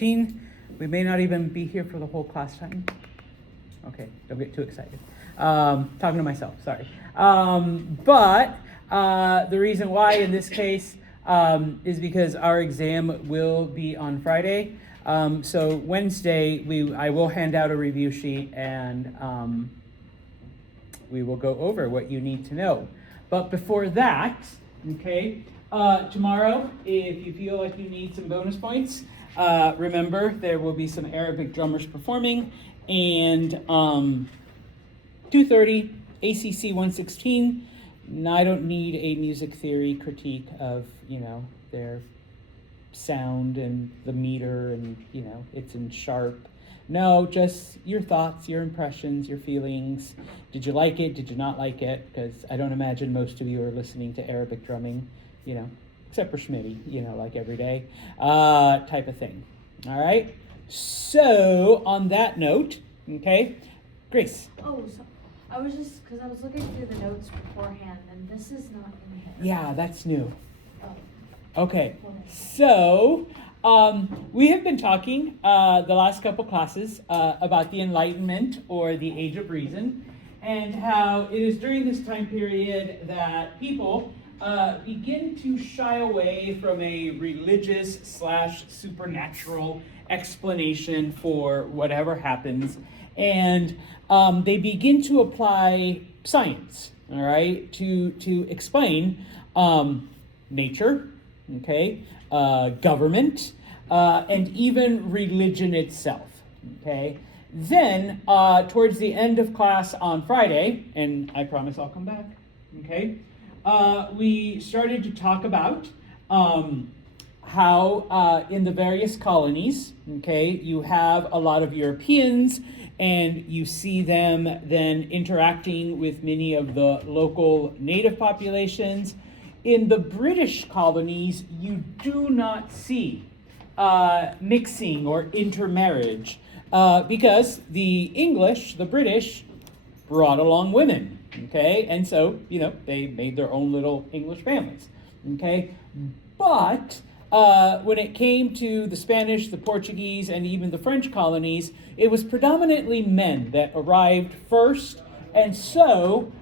We may not even be here for the whole class time. Okay, don't get too excited. Talking to myself, sorry. But the reason why in this case is because our exam will be on Friday. So Wednesday, I will hand out a review sheet and we will go over what you need to know. But before that, okay, tomorrow, if you feel like you need some bonus points, remember there will be some Arabic drummers performing, and 2:30 ACC 116. I don't need a music theory critique of their sound and the meter and it's in sharp. No, just your thoughts, your impressions, your feelings. Did you like it? Did you not like it? Because I don't imagine most of you are listening to Arabic drumming, except for Schmitty, like every day, type of thing. All right? So, on that note, okay, Grace. Oh, so I was just, because I was looking through the notes beforehand, and this is not in here. Yeah, that's new. Oh. Okay, so we have been talking the last couple classes about the Enlightenment or the Age of Reason, and how it is during this time period that people begin to shy away from a religious/supernatural explanation for whatever happens, and they begin to apply science, all right, to explain nature, okay, government, and even religion itself, okay? Then, towards the end of class on Friday, and I promise I'll come back, okay, we started to talk about how in the various colonies, okay, you have a lot of Europeans, and you see them then interacting with many of the local native populations. In the British colonies, you do not see mixing or intermarriage because the English, the British, brought along women, okay? And so, they made their own little English families, okay? But when it came to the Spanish, the Portuguese, and even the French colonies, it was predominantly men that arrived first. And so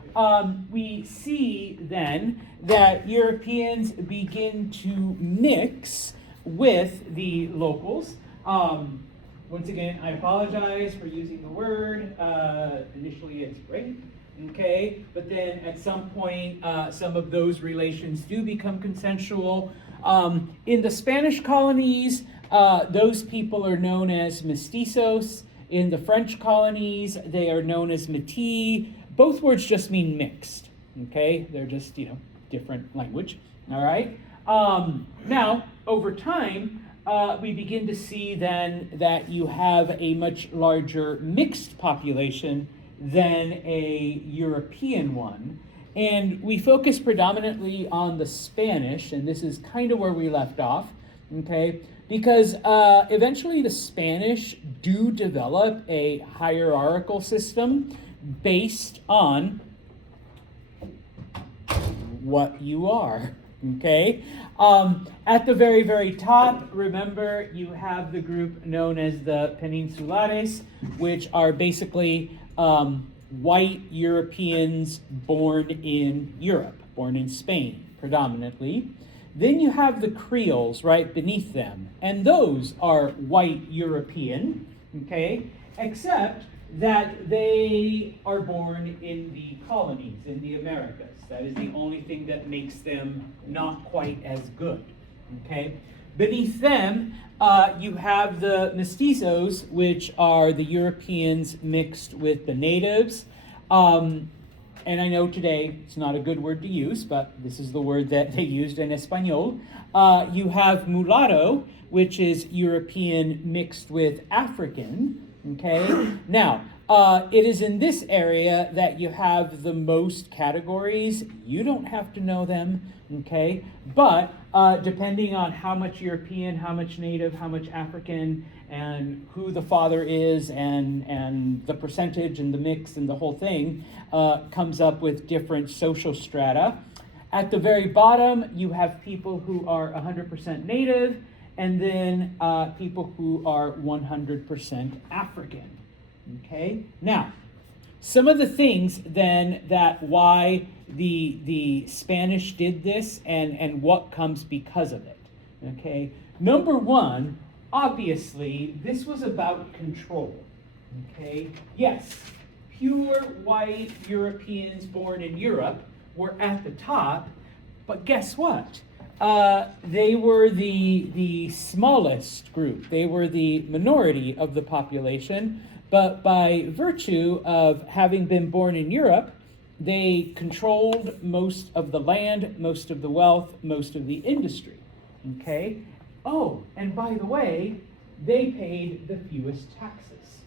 we see then that Europeans begin to mix with the locals. Once again, I apologize for using the word. Initially, it's rape, okay? But then at some point, some of those relations do become consensual. In the Spanish colonies, those people are known as mestizos. In the French colonies, they are known as métis. Both words just mean mixed, okay? They're just, different language, all right? Now, over time, we begin to see then that you have a much larger mixed population than a European one. And we focus predominantly on the Spanish, and this is kind of where we left off, okay? Because eventually the Spanish do develop a hierarchical system based on what you are, okay? At the very, very top, remember, you have the group known as the Peninsulares, which are basically white Europeans born in Europe, born in Spain, predominantly. Then you have the Creoles right beneath them, and those are white European, okay, except that they are born in the colonies, in the Americas. That is the only thing that makes them not quite as good, okay? Beneath them, you have the mestizos, which are the Europeans mixed with the natives. And I know today it's not a good word to use, but this is the word that they used in Espanol. You have mulatto, which is European mixed with African, okay? Now, it is in this area that you have the most categories. You don't have to know them, okay? But depending on how much European, how much native, how much African, and who the father is, and the percentage and the mix and the whole thing comes up with different social strata. At the very bottom, you have people who are 100% native, and then people who are 100% African. Okay? Now, some of the things then that why the Spanish did this and what comes because of it. Okay? Number one, obviously, this was about control. Okay? Yes, pure white Europeans born in Europe were at the top, but guess what? They were the smallest group. They were the minority of the population, but by virtue of having been born in Europe, they controlled most of the land, most of the wealth, most of the industry. Okay? Oh, and by the way, they paid the fewest taxes.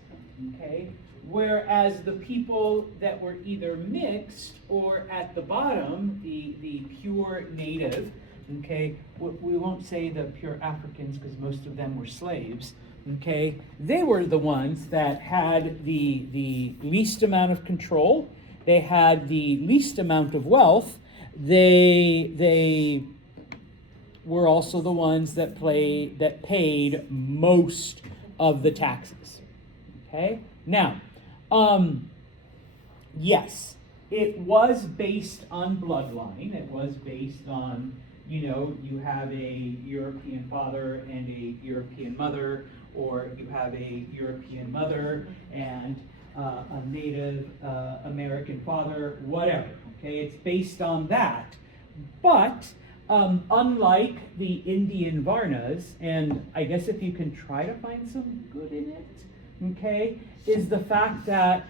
Okay? Whereas the people that were either mixed or at the bottom, the pure native, okay, we won't say the pure Africans because most of them were slaves, okay, they were the ones that had the least amount of control, they had the least amount of wealth, they were also the ones that paid most of the taxes, okay? Now, yes, it was based on bloodline. It was based on, you have a European father and a European mother, or you have a European mother and a Native American father, whatever, okay? It's based on that. But unlike the Indian Varnas, and I guess if you can try to find some good in it, okay, is the fact that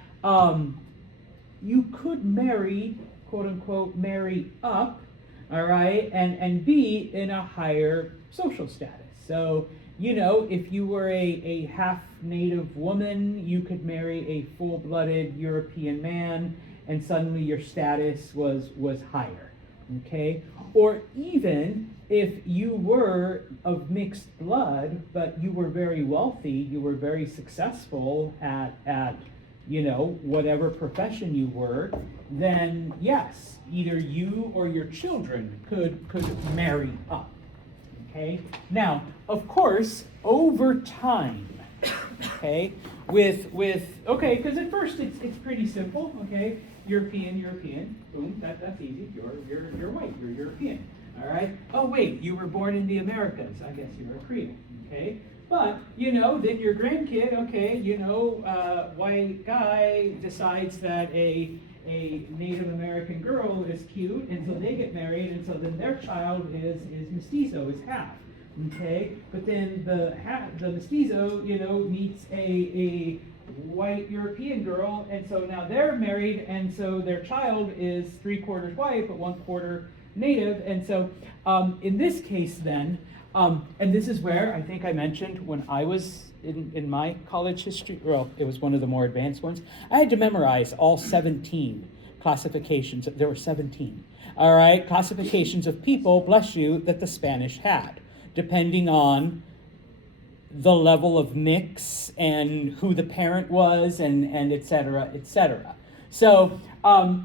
you could marry, quote unquote, marry up, all right, and be in a higher social status. So, if you were a half native woman, you could marry a full-blooded European man, and suddenly your status was higher, okay? Or even if you were of mixed blood, but you were very wealthy, you were very successful at whatever profession you were, then yes, either you or your children could marry up. Okay? Now, of course, over time, okay, okay, because at first it's pretty simple, okay? European, boom, that's easy. You're white, you're European. All right? Oh wait, you were born in the Americas. I guess you were Creole, okay? But, then your grandkid, okay, white guy decides that a Native American girl is cute, and so they get married, and so then their child is mestizo, is half, okay? But then the mestizo, meets a white European girl, and so now they're married, and so their child is 3/4 white, but 1/4 native, and so in this case then, and this is where I think I mentioned when I was in my college history, well, it was one of the more advanced ones, I had to memorize all 17 classifications. There were 17, all right, classifications of people, bless you, that the Spanish had, depending on the level of mix and who the parent was and et cetera, et cetera. So,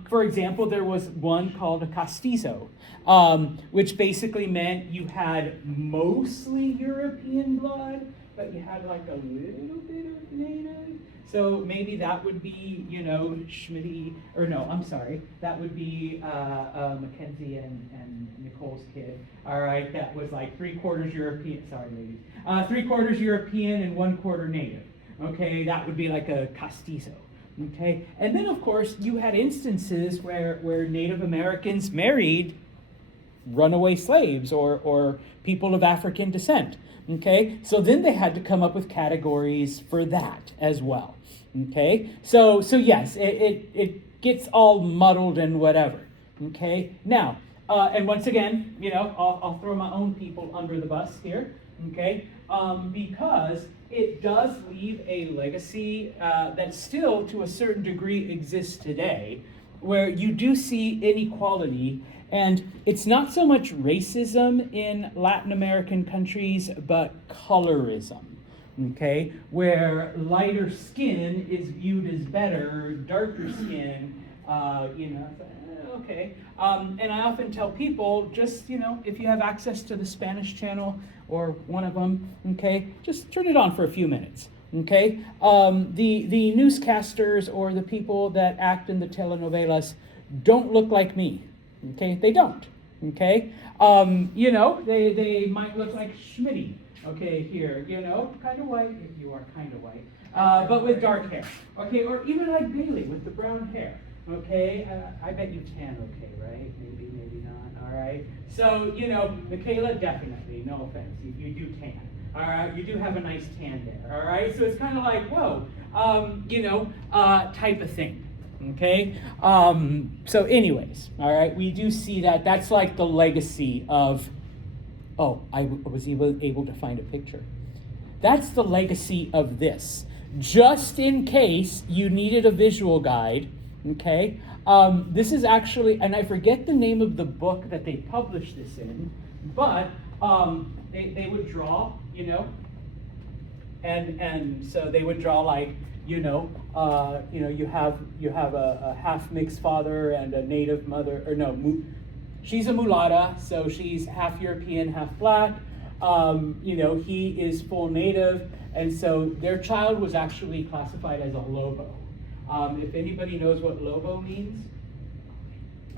for example, there was one called a castizo, which basically meant you had mostly European blood, but you had like a little bit of native. So maybe that would be, Schmitty, or no, I'm sorry, that would be Mackenzie and Nicole's kid. All right, that was like 3/4 European, sorry ladies, 3/4 European and 1/4 native. Okay, that would be like a castizo. Okay, and then of course you had instances where Native Americans married runaway slaves or people of African descent. Okay, so then they had to come up with categories for that as well. Okay, so yes, it gets all muddled and whatever. Okay, now, and once again, I'll throw my own people under the bus here. Okay, because it does leave a legacy that still, to a certain degree, exists today, where you do see inequality. And it's not so much racism in Latin American countries, but colorism, okay? Where lighter skin is viewed as better, darker skin, okay. And I often tell people, just, if you have access to the Spanish channel or one of them, okay, just turn it on for a few minutes, okay? The newscasters or the people that act in the telenovelas don't look like me, okay? They don't, okay? They might look like Schmitty, okay, here, kind of white, if you are kind of white, but with dark hair, okay? Or even like Bailey with the brown hair. Okay, I bet you tan okay, right? Maybe, maybe not, all right? So, Michaela, definitely, no offense, you do tan, all right? You do have a nice tan there, all right? So it's kind of like, whoa, type of thing, okay? So anyways, all right, we do see that. That's like the legacy of, I was able to find a picture. That's the legacy of this. Just in case you needed a visual guide, okay, this is actually, and I forget the name of the book that they published this in, but they would draw, and so they would draw like, you have a half mixed father and a native mother, or no, she's a mulatta, so she's half European, half black. He is full native, and so their child was actually classified as a lobo. If anybody knows what lobo means,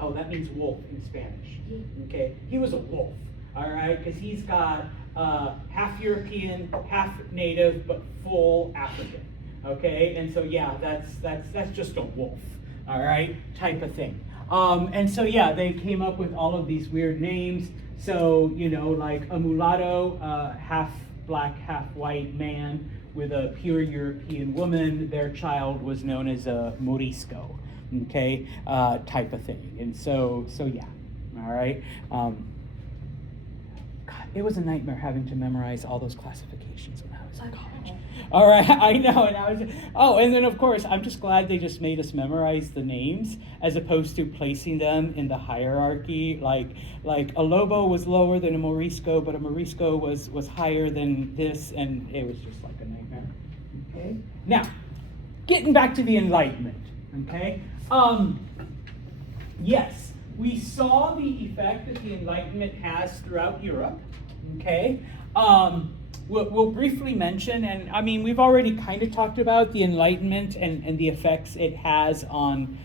that means wolf in Spanish. Okay, he was a wolf, all right, because he's got half European, half native, but full African. Okay, and so yeah, that's just a wolf, all right, type of thing. And so yeah, they came up with all of these weird names. So like a mulatto, half black, half white man with a pure European woman, their child was known as a Morisco, okay, type of thing. And so yeah, all right. God, it was a nightmare having to memorize all those classifications when I was in college. All right, I know, and then of course, I'm just glad they just made us memorize the names as opposed to placing them in the hierarchy, like a Lobo was lower than a Morisco, but a Morisco was higher than this, and it was just like a nightmare, okay? Now, getting back to the Enlightenment, okay? Yes, we saw the effect that the Enlightenment has throughout Europe, okay? We'll briefly mention, and I mean, we've already kind of talked about the Enlightenment and the effects it has on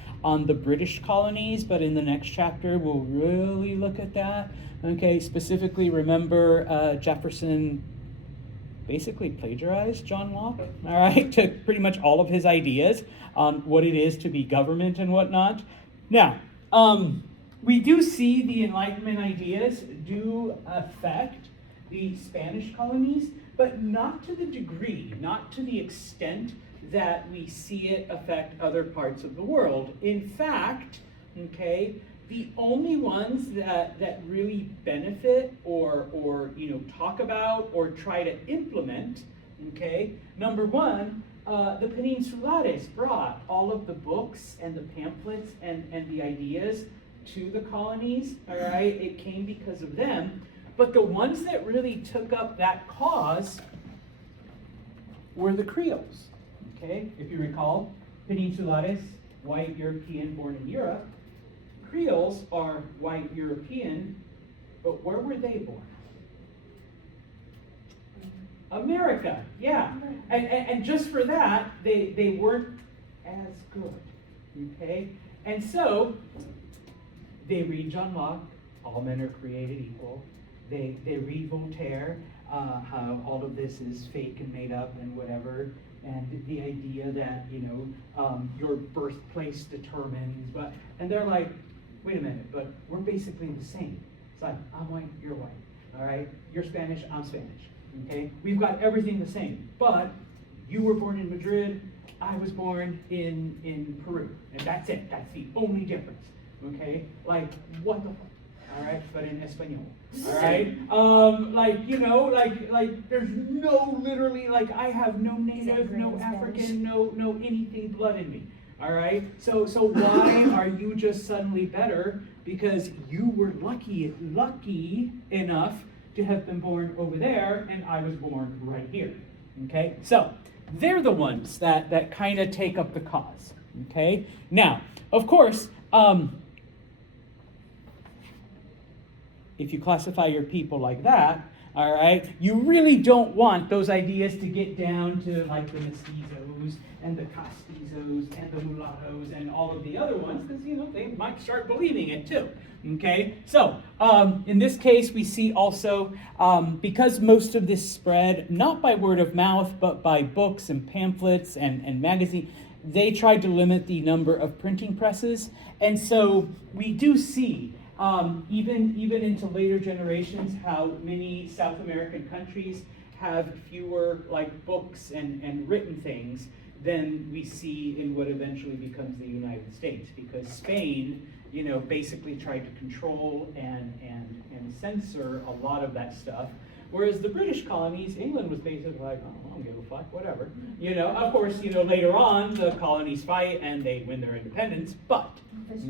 the British colonies, but in the next chapter, we'll really look at that. Okay, specifically remember Jefferson basically plagiarized John Locke, all right, took pretty much all of his ideas on what it is to be government and whatnot. Now, we do see the Enlightenment ideas do affect the Spanish colonies, but not to the degree, not to the extent that we see it affect other parts of the world. In fact, okay, the only ones that really benefit or talk about or try to implement, okay, number one, the Peninsulares brought all of the books and the pamphlets and the ideas to the colonies, all right? It came because of them. But the ones that really took up that cause were the Creoles, okay? If you recall, Peninsulares, white European born in Europe. Creoles are white European, but where were they born? America, yeah. And just for that, they weren't as good, okay? And so, they read John Locke, all men are created equal. They read Voltaire, how all of this is fake and made up and whatever, and the idea that, your birthplace determines, and they're like, wait a minute, but we're basically the same. It's like, I'm white, you're white, all right? You're Spanish, I'm Spanish, okay? We've got everything the same, but you were born in Madrid, I was born in Peru, and that's it, that's the only difference, okay? Like, what the fuck? All right, but in Espanol, all right? There's no literally, I have no native, no African, no anything blood in me, all right? So why are you just suddenly better? Because you were lucky enough to have been born over there, and I was born right here, okay? So they're the ones that kind of take up the cause, okay? Now, of course, if you classify your people like that, all right, you really don't want those ideas to get down to like the mestizos and the castizos and the mulattoes and all of the other ones, because they might start believing it too. Okay, so in this case, we see also because most of this spread not by word of mouth but by books and pamphlets and magazines. They tried to limit the number of printing presses, and so we do see even into later generations how many South American countries have fewer like books and written things than we see in what eventually becomes the United States, because Spain, basically tried to control and censor a lot of that stuff. Whereas the British colonies, England was basically like, oh, I don't give a fuck, whatever. Of course, later on the colonies fight and they win their independence, but,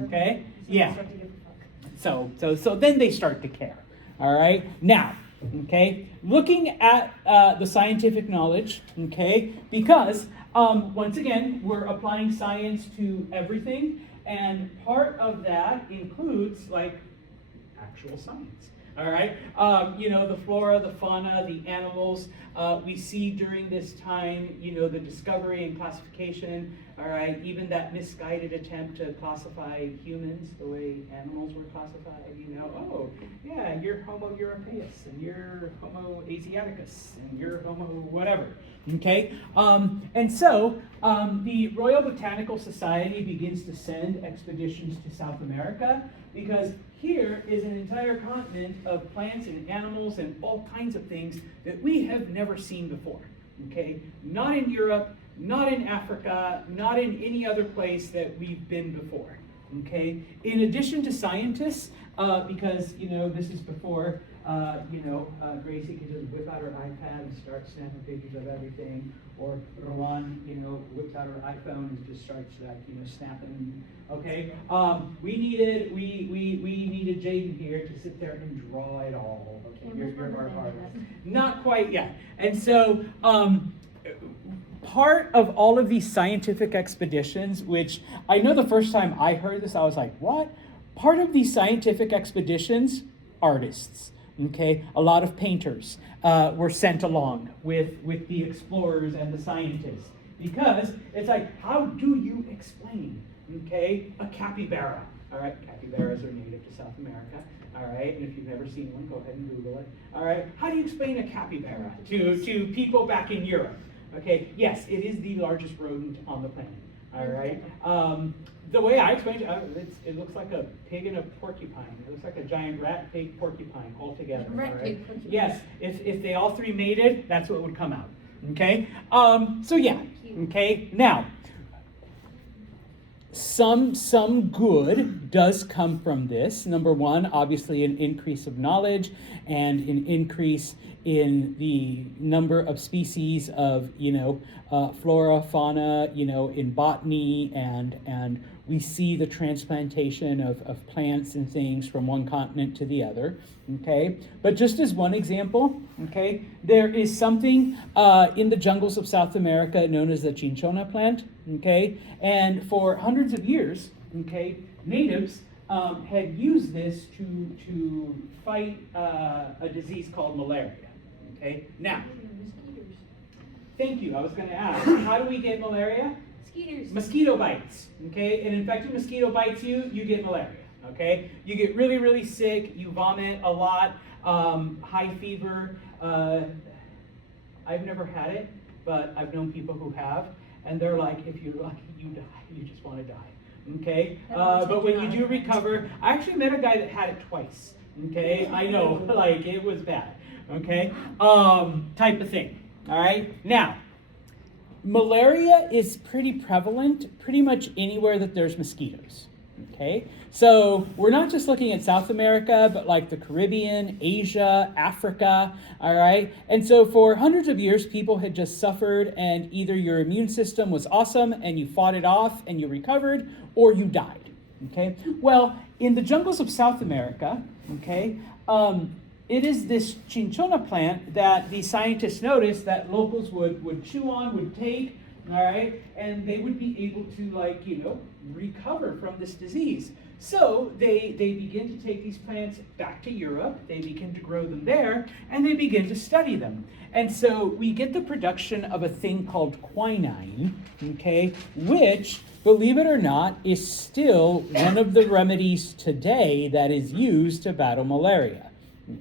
okay, yeah. So then they start to care, all right? Now, okay, looking at the scientific knowledge, okay, because once again, we're applying science to everything, and part of that includes like actual science. All right, the flora, the fauna, the animals. We see during this time, the discovery and classification. All right, even that misguided attempt to classify humans the way animals were classified. Oh, yeah, you're Homo europaeus, and you're Homo asiaticus, and you're Homo whatever. Okay, and so the Royal Botanical Society begins to send expeditions to South America, because here is an entire continent of plants and animals and all kinds of things that we have never seen before, okay? Not in Europe, not in Africa, not in any other place that we've been before, okay? In addition to scientists, because, this is before, Gracie could just whip out her iPad and start snapping pictures of everything, or Rowan, whips out her iPhone and just starts like, snapping. Okay, we needed Jaden here to sit there and draw it all. Okay, you're our artist. Not quite yet. And so part of all of these scientific expeditions, which I know the first time I heard this, I was like, what? Part of these scientific expeditions, artists. Okay, a lot of painters were sent along with the explorers and the scientists, because it's like, how do you explain, okay, a capybara? All right, capybaras are native to South America. All right, and if you've never seen one, go ahead and Google it. All right, how do you explain a capybara to people back in Europe? Okay, yes, it is the largest rodent on the planet. All right. The way I explained it, it looks like a pig and a porcupine. It looks like a giant rat, pig, porcupine all together. Rat, pig, porcupine. Yes, if they all three mated, that's what would come out. Okay. So yeah. Okay. Now, some good does come from this. Number one, obviously, an increase of knowledge and an increase in the number of species of flora, fauna, in botany, and we see the transplantation of plants and things from one continent to the other, okay? But just as one example, okay, there is something in the jungles of South America known as the cinchona plant, okay? And for hundreds of years, okay, natives had used this to fight a disease called malaria, okay? Now, thank you, I was gonna ask, how do we get malaria? Mosquito bites, okay? An infected mosquito bites you, you get malaria, okay? You get really, really sick, you vomit a lot, high fever. I've never had it, but I've known people who have, and they're like, if you're lucky, you die, you just want to die, okay? But when you do recover, I actually met a guy that had it twice, okay? I know, like, it was bad, okay? Type of thing, all right? Now, malaria is pretty prevalent pretty much anywhere that there's mosquitoes, okay? So we're not just looking at South America, but like the Caribbean, Asia, Africa, all right? And so for hundreds of years, people had just suffered, and either your immune system was awesome and you fought it off and you recovered, or you died, okay? Well, in the jungles of South America, okay, it is this cinchona plant that the scientists noticed that locals would chew on, would take, all right? And they would be able to, like, recover from this disease. So they begin to take these plants back to Europe, they begin to grow them there, and they begin to study them. And so we get the production of a thing called quinine, okay, which, believe it or not, is still one of the remedies today that is used to battle malaria,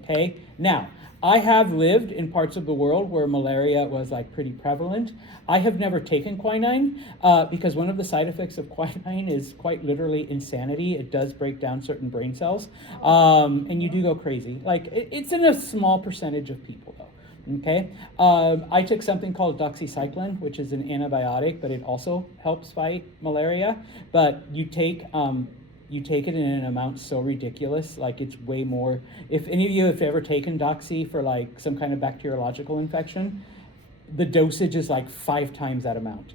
okay? Now, I have lived in parts of the world where malaria was like pretty prevalent. I have never taken quinine because one of the side effects of quinine is quite literally insanity. It does break down certain brain cells, and you do go crazy. Like it's in a small percentage of people though. Okay, I took something called doxycycline, which is an antibiotic, but it also helps fight malaria. But you take it in an amount so ridiculous, like it's way more. If any of you have ever taken doxy for like some kind of bacteriological infection, the dosage is like 5 times that amount.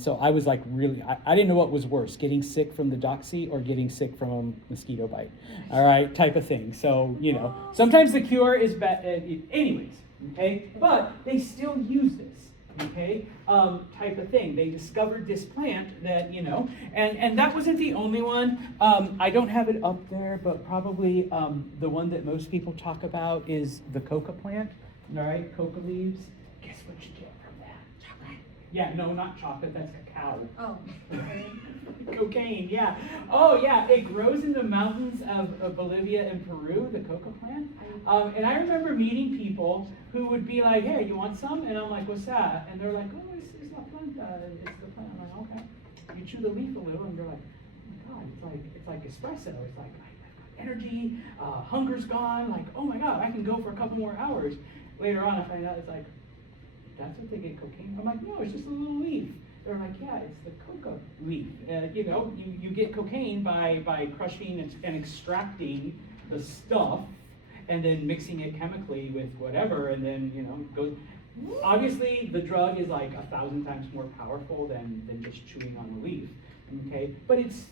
So I was like really, I didn't know what was worse, getting sick from the doxy or getting sick from a mosquito bite, all right, type of thing. So, sometimes the cure is bad, anyways, okay? But they still use this. Okay, type of thing. They discovered this plant that, and that wasn't the only one. I don't have it up there, but probably the one that most people talk about is the coca plant, all right, coca leaves. Guess what you get from that? Chocolate. Yeah, no, not chocolate, that's cacao. Oh, Cocaine, yeah. Oh, yeah, it grows in the mountains of Bolivia and Peru, the coca plant. And I remember meeting people who would be like, hey, you want some? And I'm like, what's that? And they're like, oh, it's la planta, it's the plant. I'm like, okay. You chew the leaf a little, and they're like, oh my God, it's like espresso. It's like, I've got energy, hunger's gone, like, oh my God, I can go for a couple more hours. Later on, I find out it's like, that's what they get cocaine. I'm like, no, it's just a little leaf. They're like, yeah, it's the coca leaf. You get cocaine by crushing and extracting the stuff and then mixing it chemically with whatever, and then, goes. Obviously, the drug is like 1,000 times more powerful than just chewing on the leaf, okay? But it's,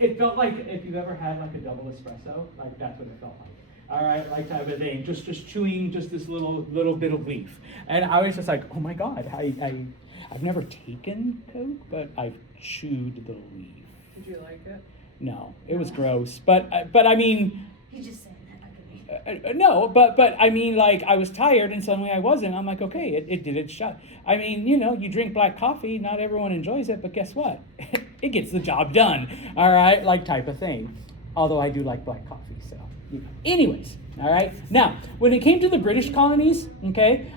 it felt like if you've ever had like a double espresso, like that's what it felt like. All right, like type of thing, just chewing just this little bit of leaf. And I was just like, oh my God, I've never taken Coke, but I've chewed the leaf. Did you like it? No, it was gross. But I mean, he's just saying that. no, but I mean, like I was tired and suddenly I wasn't. I'm like, okay, it did its shot. I mean, you drink black coffee. Not everyone enjoys it, but guess what? It gets the job done. All right, like type of thing. Although I do like black coffee, so. Anyways, all right. Now, when it came to the British colonies, okay,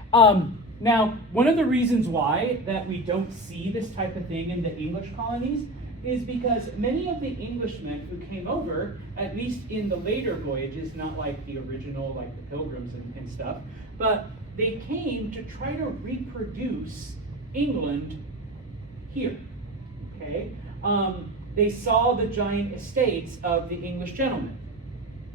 now one of the reasons why that we don't see this type of thing in the English colonies is because many of the Englishmen who came over, at least in the later voyages, not like the original, like the Pilgrims and stuff, but they came to try to reproduce England here, okay? They saw the giant estates of the English gentlemen.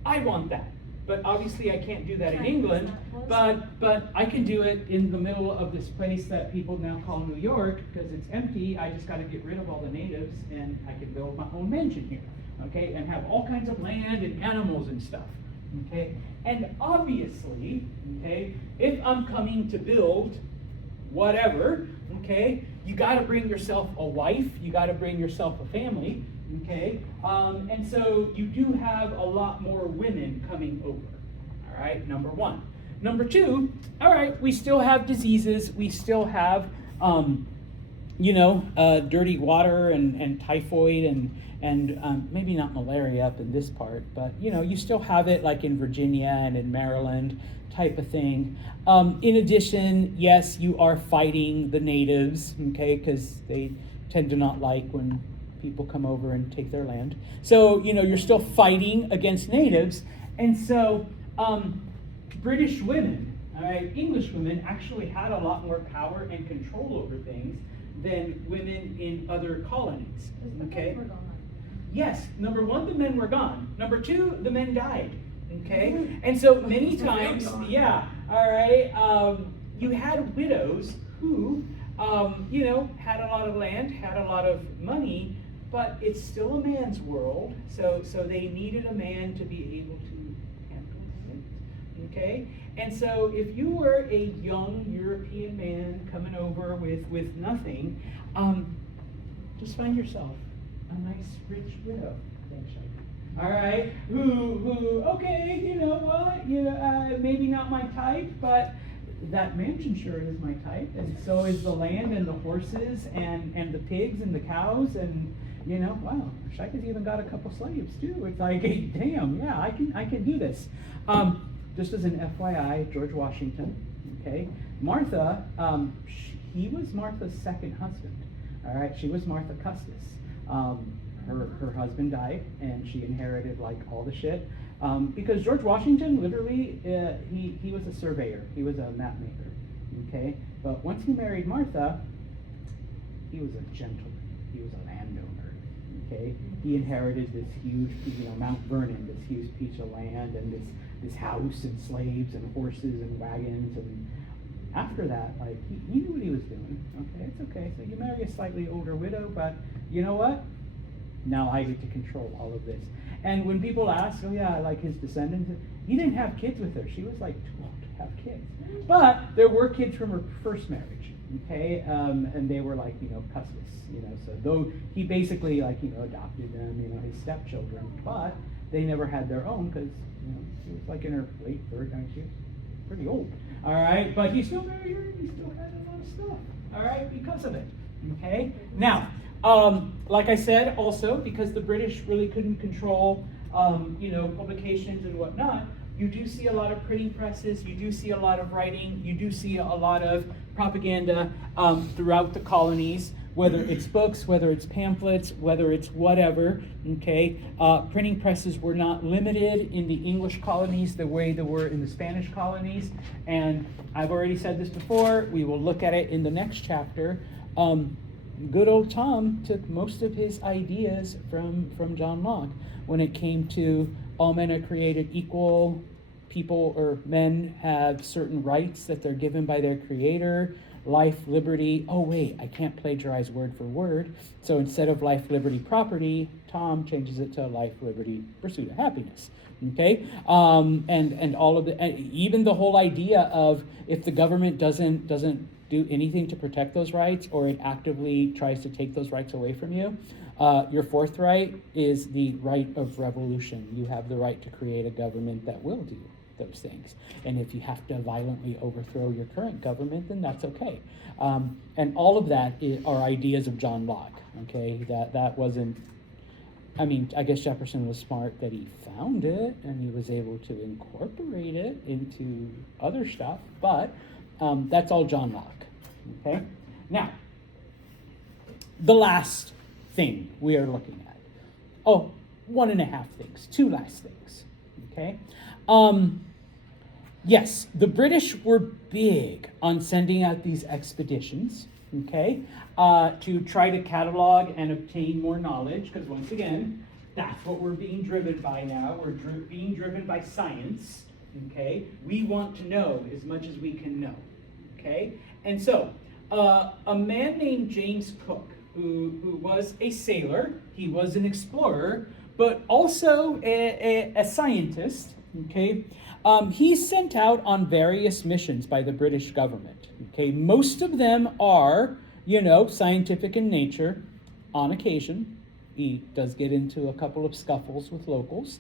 I want that, but obviously I can't do that in England, but I can do it in the middle of this place that people now call New York because it's empty. I just got to get rid of all the natives and I can build my own mansion here, okay, and have all kinds of land and animals and stuff, okay? And obviously, okay, if I'm coming to build whatever, okay, you got to bring yourself a wife, you got to bring yourself a family, okay, and so you do have a lot more women coming over, all right, number one. Number two, all right, we still have diseases, we still have, dirty water and typhoid and maybe not malaria up in this part, but, you still have it like in Virginia and in Maryland type of thing. In addition, yes, you are fighting the natives, okay, because they tend to not like when people come over and take their land. So, you're still fighting against natives. And so British women, all right, English women actually had a lot more power and control over things than women in other colonies, okay? Yes, number one, the men were gone. Number two, the men died, okay? And so many times, yeah, all right, you had widows who, had a lot of land, had a lot of money, but it's still a man's world, so they needed a man to be able to handle it, okay? And so if you were a young European man coming over with nothing, just find yourself a nice rich widow. Thanks, Shaggy. All right, who, okay, you know what, maybe not my type, but that mansion sure is my type, and so is the land and the horses and the pigs and the cows, and wow, Shika's even got a couple slaves too. It's like, hey, damn, yeah, I can do this. Just as an FYI, George Washington, okay, Martha, he was Martha's second husband. All right, she was Martha Custis. Her husband died, and she inherited like all the shit. Because George Washington, literally, he was a surveyor. He was a map maker. Okay, but once he married Martha, he was a gentleman. He was a landowner. Okay, he inherited this huge, Mount Vernon, this huge piece of land, and this house, and slaves, and horses, and wagons, and after that, like, he knew what he was doing. Okay, it's okay. So you marry a slightly older widow, but you know what? Now I get to control all of this. And when people ask, oh yeah, like his descendants, he didn't have kids with her. She was like too old to have kids. But there were kids from her first marriage, okay? And they were like, Custis, so though he basically adopted them, his stepchildren, but they never had their own because, she was like in her late third, she was pretty old, all right? But he still married her, and he still had a lot of stuff, all right, because of it, okay? Now, like I said, also, because the British really couldn't control, publications and whatnot, you do see a lot of printing presses, you do see a lot of writing, you do see a lot of propaganda throughout the colonies, whether it's books, whether it's pamphlets, whether it's whatever, okay? Printing presses were not limited in the English colonies the way they were in the Spanish colonies, and I've already said this before, we will look at it in the next chapter. Good old Tom took most of his ideas from John Locke when it came to all men are created equal, people or men have certain rights that they're given by their creator, life, liberty, oh wait, I can't plagiarize word for word, so instead of life, liberty, property, Tom changes it to life, liberty, pursuit of happiness, okay? And all of the, and even the whole idea of if the government doesn't do anything to protect those rights, or it actively tries to take those rights away from you, your fourth right is the right of revolution. You have the right to create a government that will do those things. And if you have to violently overthrow your current government, then that's okay. And all of that are ideas of John Locke, okay? That wasn't, I guess Jefferson was smart that he found it and he was able to incorporate it into other stuff, but that's all John Locke, okay? Now, the last thing we are looking at. Oh, 1.5 things, 2 last things, okay? Yes, the British were big on sending out these expeditions, okay, to try to catalog and obtain more knowledge, because once again, that's what we're being driven by now. We're being driven by science, okay? We want to know as much as we can know, okay? And so, a man named James Cook, who was a sailor, he was an explorer, but also a scientist, okay? He's sent out on various missions by the British government, okay? Most of them are, scientific in nature. On occasion, he does get into a couple of scuffles with locals.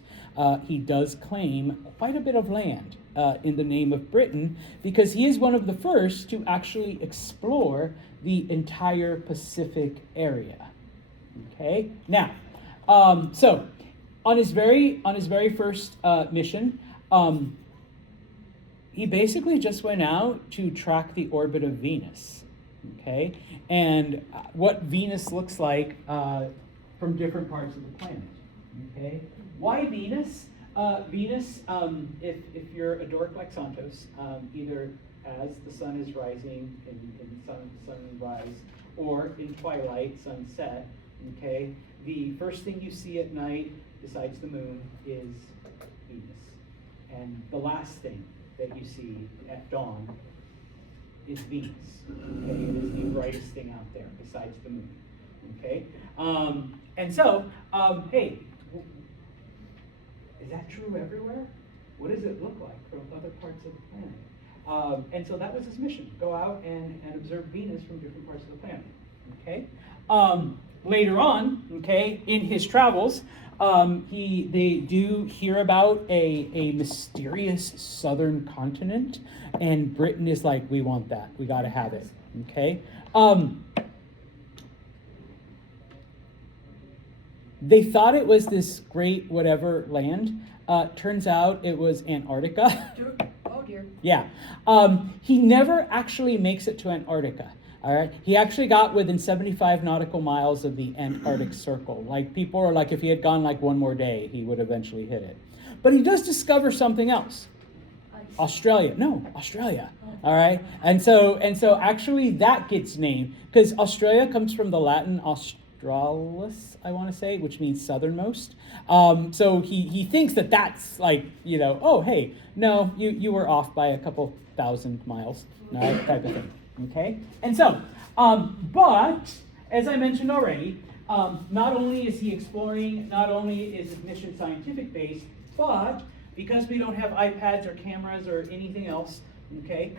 He does claim quite a bit of land in the name of Britain, because he is one of the first to actually explore the entire Pacific area. Okay. Now, so on his very first mission, he basically just went out to track the orbit of Venus. Okay, and what Venus looks like from different parts of the planet. Okay, why Venus? Venus, if you're a dork like Santos, either as the sun is rising in sunrise, or in twilight, sunset, okay, the first thing you see at night, besides the moon, is Venus. And the last thing that you see at dawn is Venus. Okay, it is the brightest thing out there, besides the moon. Okay, and so, hey, is that true everywhere? What does it look like from other parts of the planet? And so that was his mission, go out and observe Venus from different parts of the planet, okay? Later on, okay, in his travels, they do hear about a mysterious southern continent, and Britain is like, we want that, we gotta have it, okay? They thought it was this great whatever land. Turns out it was Antarctica. Oh dear. Yeah. He never actually makes it to Antarctica. All right. He actually got within 75 nautical miles of the Antarctic Circle. Like, people are like, if he had gone like one more day, he would eventually hit it. But he does discover something else. Australia. All right. And so actually that gets named because Australia comes from the Latin Australis, I want to say, which means southernmost. So he thinks that that's like, oh, hey, no, you were off by a couple thousand miles, right, type of thing. Okay? And so, but as I mentioned already, not only is he exploring, not only is his mission scientific based, but because we don't have iPads or cameras or anything else, okay,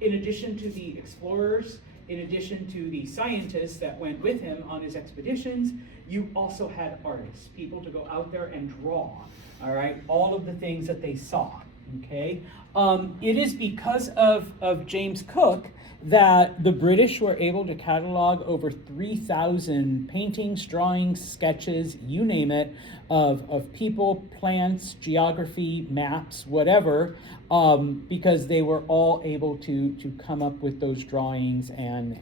in addition to the explorers, in addition to the scientists that went with him on his expeditions, you also had artists, people to go out there and draw, all right, all of the things that they saw, okay? It is because of James Cook that the British were able to catalog over 3,000 paintings, drawings, sketches, you name it, of people, plants, geography, maps, whatever, because they were all able to come up with those drawings and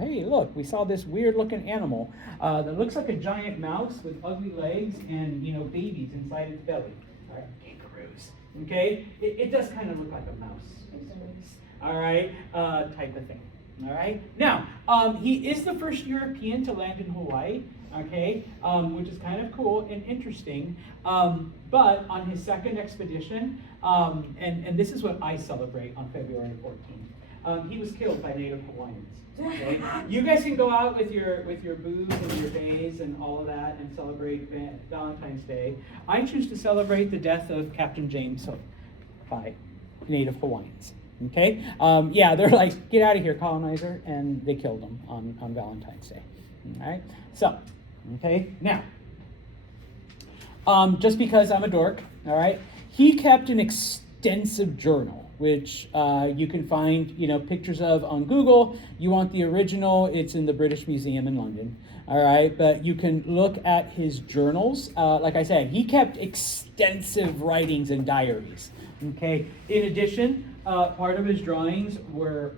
hey, look, we saw this weird looking animal that looks like a giant mouse with ugly legs and babies inside its belly. All right, kangaroos. Okay, it does kind of look like a mouse. All right, type of thing. All right. Now, he is the first European to land in Hawaii. Okay, which is kind of cool and interesting. But on his second expedition, and this is what I celebrate on February 14th, he was killed by native Hawaiians. Okay? You guys can go out with your booze and your days and all of that and celebrate Valentine's Day. I choose to celebrate the death of Captain James Cook by native Hawaiians. Okay? Yeah, they're like, get out of here, colonizer, and they killed him on Valentine's Day. All right? So, okay, now, just because I'm a dork, all right, he kept an extensive journal, which you can find, pictures of on Google. You want the original, it's in the British Museum in London, all right, but you can look at his journals. Like I said, he kept extensive writings and diaries, okay? In addition, part of his drawings were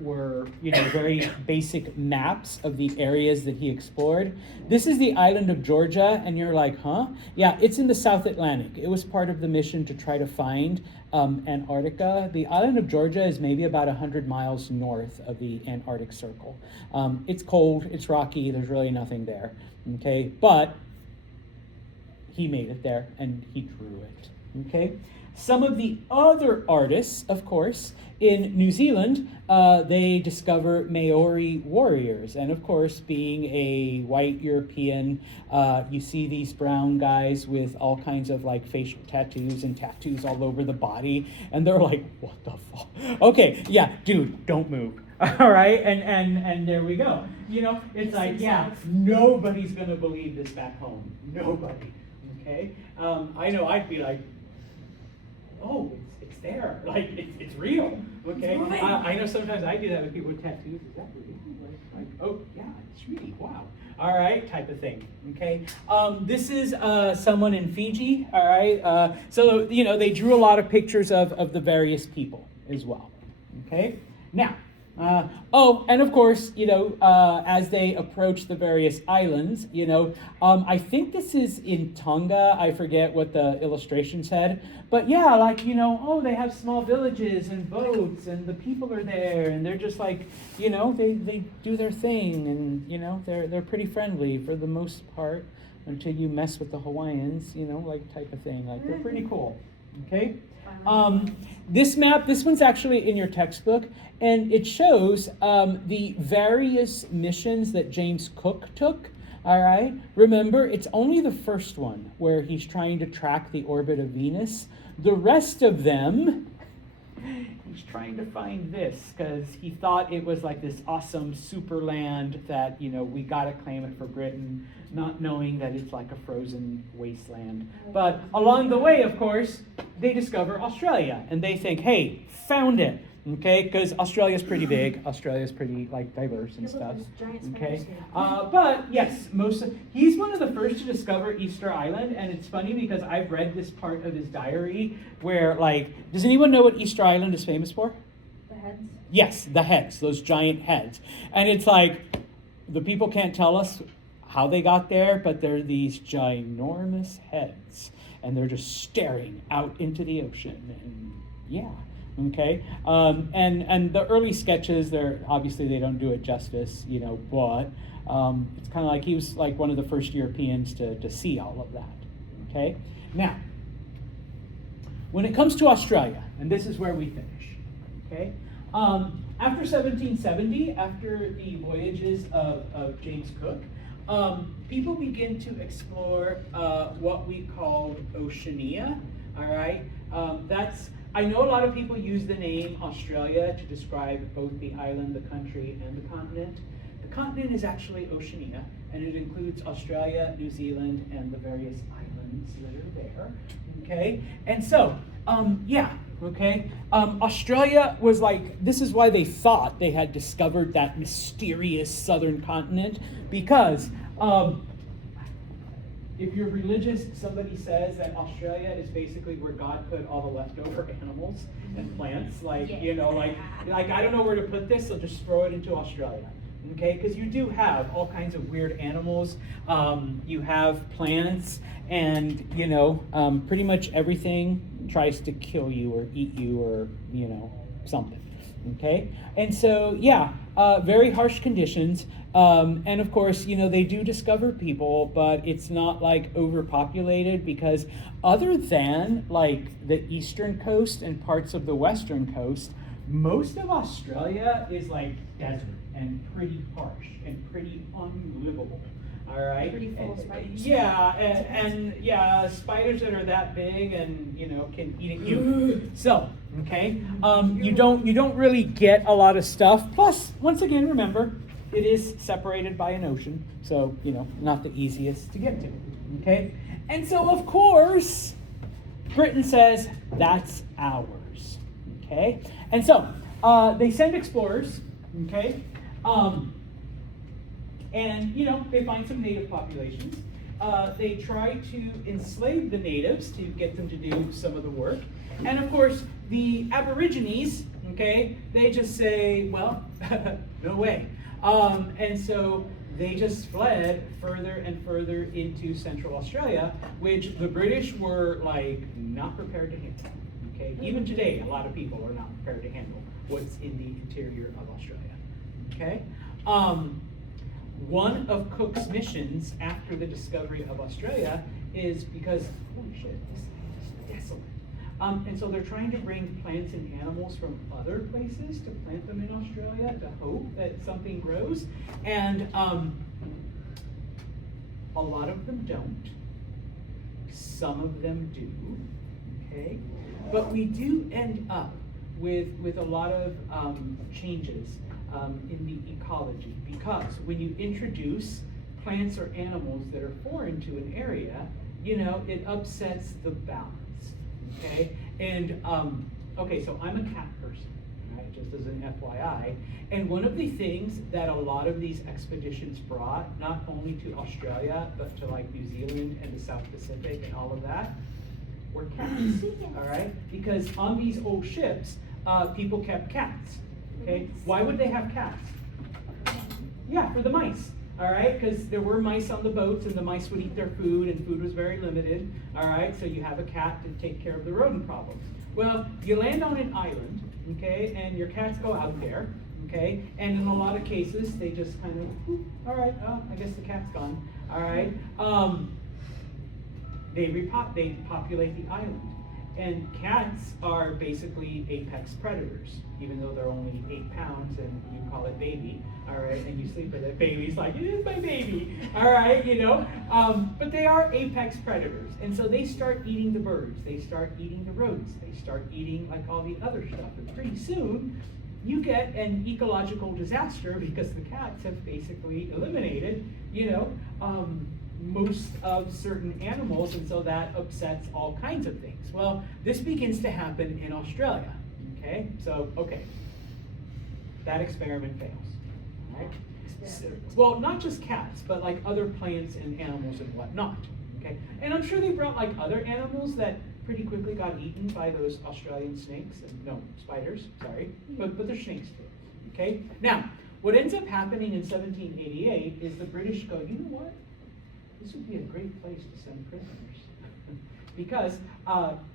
very basic maps of the areas that he explored. This is the island of Georgia, and you're like, huh? Yeah, it's in the South Atlantic. It was part of the mission to try to find Antarctica. The island of Georgia is maybe about 100 miles north of the Antarctic Circle. It's cold, it's rocky, there's really nothing there, okay? But he made it there, and he drew it, okay? Some of the other artists, of course, in New Zealand, they discover Maori warriors. And of course, being a white European, you see these brown guys with all kinds of like facial tattoos and tattoos all over the body. And they're like, what the fuck? Okay, yeah, dude, don't move. All right, and there we go. It's like, yeah, nobody's going to believe this back home. Nobody, okay? I know I'd be like, oh, it's there. Like, it's real. Okay? I know sometimes I do that with people with tattoos. Is that real? Like, oh, yeah, it's really, wow. All right, type of thing. Okay? This is someone in Fiji. All right? So, they drew a lot of pictures of the various people as well. Okay? Now, and of course, as they approach the various islands, I think this is in Tonga. I forget what the illustration said. But yeah, like, they have small villages and boats and the people are there and they're just like, they do their thing and, they're pretty friendly for the most part until you mess with the Hawaiians, like type of thing. Like, they're pretty cool. Okay? This map, this one's actually in your textbook, and it shows the various missions that James Cook took, all right? Remember, it's only the first one where he's trying to track the orbit of Venus. The rest of them, He's trying to find this because he thought it was like this awesome super land that, we got to claim it for Britain, not knowing that it's like a frozen wasteland. But along the way, of course, they discover Australia and they think, hey, found it. Okay, because Australia's pretty big. Australia's pretty diverse and stuff. Okay, but yes, he's one of the first to discover Easter Island, and it's funny because I've read this part of his diary where, does anyone know what Easter Island is famous for? The heads. Yes, the heads, those giant heads, and it's like the people can't tell us how they got there, but they're these ginormous heads, and they're just staring out into the ocean, and yeah. Okay, and the early sketches, they don't do it justice, but it's kind of like he was like one of the first Europeans to see all of that. Okay, now when it comes to Australia, and this is where we finish. Okay, after 1770, after the voyages of James Cook, people begin to explore what we call Oceania. All right, I know a lot of people use the name Australia to describe both the island, the country, and the continent. The continent is actually Oceania, and it includes Australia, New Zealand, and the various islands that are there. Okay, and so, Australia was this is why they thought they had discovered that mysterious southern continent, because if you're religious, somebody says that Australia is basically where God put all the leftover animals and plants. I don't know where to put this, so just throw it into Australia. Okay, because you do have all kinds of weird animals. You have plants, and pretty much everything tries to kill you or eat you or something. Okay, and so very harsh conditions. And of course, they do discover people, but it's not overpopulated, because other than the eastern coast and parts of the western coast, most of Australia is desert and pretty harsh and pretty unlivable. All right. Pretty full of spiders. Yeah, and spiders that are that big and can eat you. So, okay, you don't really get a lot of stuff. Plus, once again, remember, it is separated by an ocean, so not the easiest to get to. Okay, and so of course, Britain says that's ours. Okay, and so they send explorers. Okay. And they find some native populations. They try to enslave the natives to get them to do some of the work. And of course, the Aborigines, they just say, well, no way. And so they just fled further and further into Central Australia, which the British were not prepared to handle. Okay, even today, a lot of people are not prepared to handle what's in the interior of Australia. Okay. One of Cook's missions after the discovery of Australia is because, holy shit, this is desolate. And so they're trying to bring plants and animals from other places to plant them in Australia to hope that something grows. And a lot of them don't. Some of them do. Okay? But we do end up with a lot of changes in the ecology, because when you introduce plants or animals that are foreign to an area, it upsets the balance. Okay, and so I'm a cat person, right? Just as an FYI, and one of the things that a lot of these expeditions brought, not only to Australia but to New Zealand and the South Pacific and all of that, were cats. All right, because on these old ships, people kept cats. Okay, why would they have cats? Yeah, for the mice. All right, because there were mice on the boats, and the mice would eat their food, and food was very limited. All right, so you have a cat to take care of the rodent problem. Well, you land on an island, okay, and your cats go out there, okay, and in a lot of cases, they just kind of, all right, I guess the cat's gone. All right, they populate the island. And cats are basically apex predators, even though they're only 8 pounds and you call it baby, all right, and you sleep with it. Baby's like, it is my baby, all right, but they are apex predators. And so they start eating the birds, they start eating the rodents, they start eating like all the other stuff. And pretty soon, you get an ecological disaster because the cats have basically eliminated, most of certain animals, and so that upsets all kinds of things. Well, this begins to happen in Australia, okay? So, that experiment fails, right? So, well, not just cats, but like other plants and animals and whatnot, okay? And I'm sure they brought like other animals that pretty quickly got eaten by those Australian snakes, and no, spiders, sorry, but they're snakes too, okay? Now, what ends up happening in 1788 is the British go, you know what? This would be a great place to send prisoners because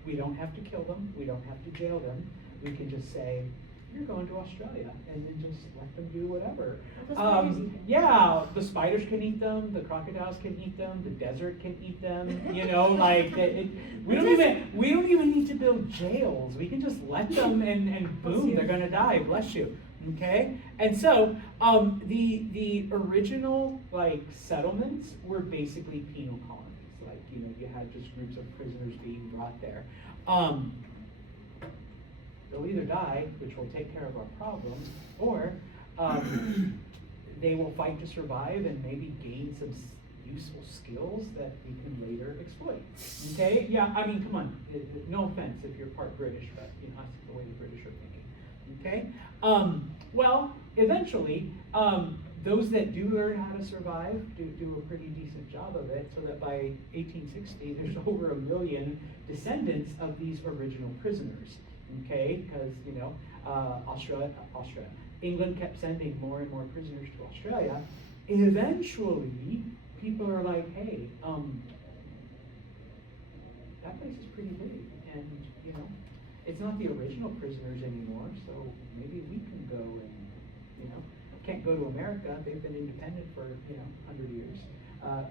we don't have to kill them, we don't have to jail them. We can just say, you're going to Australia, and then just let them do whatever. Yeah, the spiders can eat them, the crocodiles can eat them, the desert can eat them. We don't even need to build jails. We can just let them, and boom, they're gonna die. Bless you. Okay, and so the original settlements were basically penal colonies. You had just groups of prisoners being brought there. They'll either die, which will take care of our problems, or they will fight to survive and maybe gain some useful skills that we can later exploit. Okay, yeah, I mean, come on, no offense if you're part British, but that's the way the British are thinking. Okay, well, eventually, those that do learn how to survive do a pretty decent job of it, so that by 1860, there's over 1 million descendants of these original prisoners. Okay, because England kept sending more and more prisoners to Australia. Eventually, people are like, hey, that place is pretty big, and it's not the original prisoners anymore, so maybe we can go and can't go to America. They've been independent for 100 years.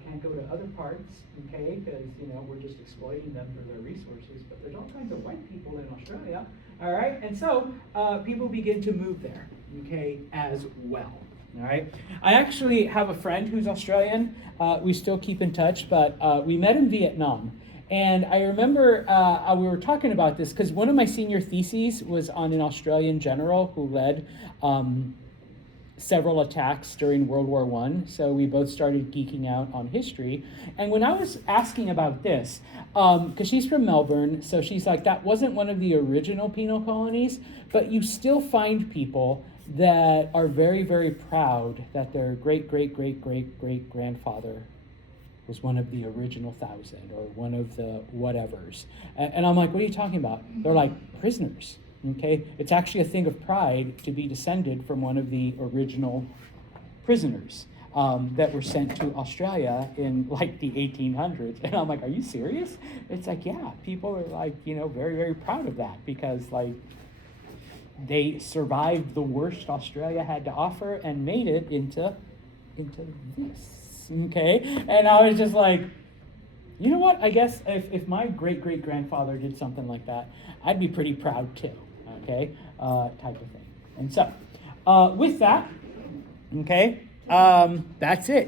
Can't go to other parts, okay, because we're just exploiting them for their resources. But there's all kinds of white people in Australia, all right, and so people begin to move there, okay, as well. All right. I actually have a friend who's Australian. We still keep in touch, but we met in Vietnam. And I remember we were talking about this because one of my senior theses was on an Australian general who led several attacks during World War I. So we both started geeking out on history. And when I was asking about this, because she's from Melbourne, so she's like, that wasn't one of the original penal colonies, but you still find people that are very, very proud that their great-great-great-great-great-grandfather was one of the original 1,000 or one of the whatevers. And I'm like, what are you talking about? They're like, prisoners. Okay, it's actually a thing of pride to be descended from one of the original prisoners that were sent to Australia in the 1800s. And I'm like, are you serious? It's like, yeah, people are very, very proud of that because they survived the worst Australia had to offer and made it into this. Okay, and I was just like, you know what? I guess if my great-great-grandfather did something like that, I'd be pretty proud too. Okay, type of thing. And so, with that, okay, that's it.